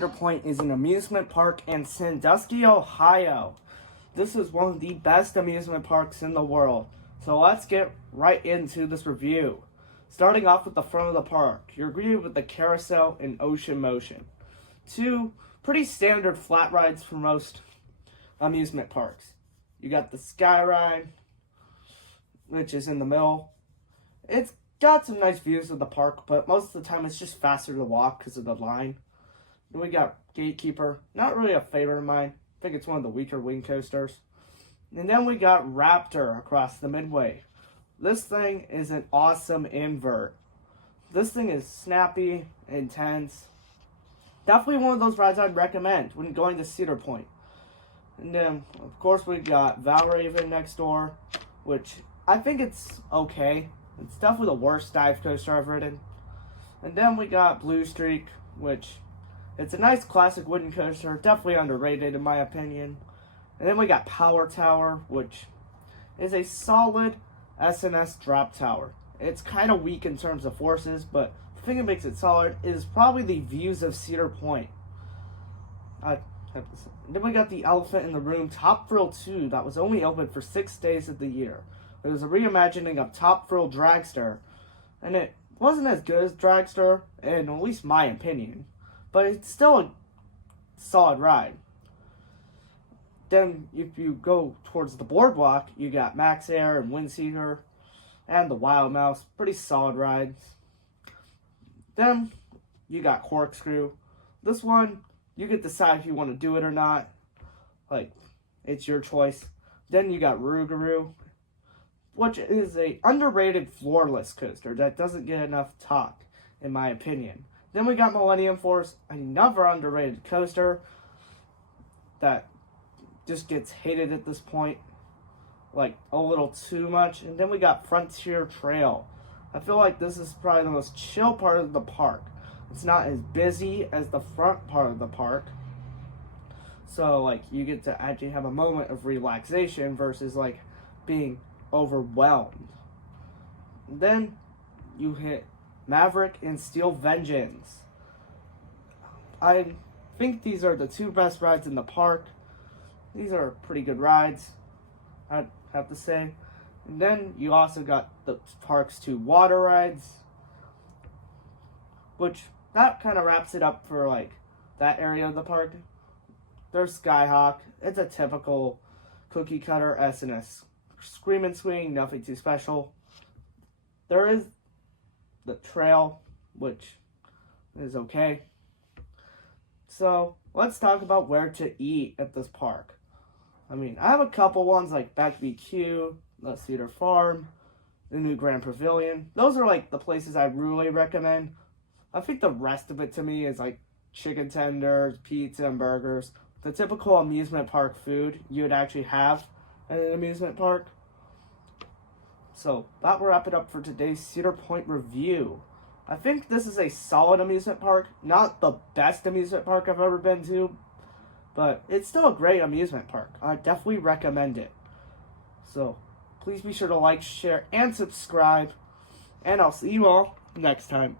Cedar Point is an amusement park in Sandusky, Ohio. This is one of the best amusement parks in the world. So let's get right into this review. Starting off with the front of the park, you're greeted with the carousel and ocean motion. Two pretty standard flat rides for most amusement parks. You got the sky ride, which is in the middle. It's got some nice views of the park, but most of the time it's just faster to walk because of the line. Then we got Gatekeeper, not really a favorite of mine. I think it's one of the weaker wing coasters. And then we got Raptor across the midway. This thing is an awesome invert. This thing is snappy, intense. Definitely one of those rides I'd recommend when going to Cedar Point. And then, of course, we got Valraven next door, which I think it's okay. It's definitely the worst dive coaster I've ridden. And then we got Blue Streak, which it's a nice classic wooden coaster, definitely underrated in my opinion. And then we got Power Tower, which is a solid SNS drop tower. It's kind of weak in terms of forces, but the thing that makes it solid is probably the views of Cedar Point. Then we got the Elephant in the Room Top Thrill 2 that was only open for 6 days of the year. It was a reimagining of Top Thrill Dragster, and it wasn't as good as Dragster, in at least my opinion, but it's still a solid ride. Then if you go towards the boardwalk, you got Max Air and Windseeker and the Wild Mouse, pretty solid rides. Then you got Corkscrew. This one, you can decide if you want to do it or not. Like, it's your choice. Then you got Rougarou, which is a underrated floorless coaster that doesn't get enough talk, in my opinion. Then we got Millennium Force, another underrated coaster that just gets hated at this point, like a little too much. And then we got Frontier Trail. I feel like this is probably the most chill part of the park. It's not as busy as the front part of the park, so like you get to actually have a moment of relaxation versus like being overwhelmed. Then you hit Maverick and Steel Vengeance. I think these are the two best rides in the park. These are pretty good rides, I'd have to say. And then you also got the park's two water rides, which that kind of wraps it up for like that area of the park. There's Skyhawk. It's a typical cookie cutter SNS scream and swing, nothing too special. There is the trail, which is okay. So let's talk about where to eat at this park. I mean, I have a couple ones like Back BQ, the Cedar Farm, the new Grand Pavilion. Those are like the places I really recommend. I think the rest of it to me is like chicken tenders, pizza, and burgers. The typical amusement park food you would actually have at an amusement park. So that will wrap it up for today's Cedar Point review. I think this is a solid amusement park. Not the best amusement park I've ever been to, but it's still a great amusement park. I definitely recommend it. So please be sure to like, share, and subscribe. And I'll see you all next time.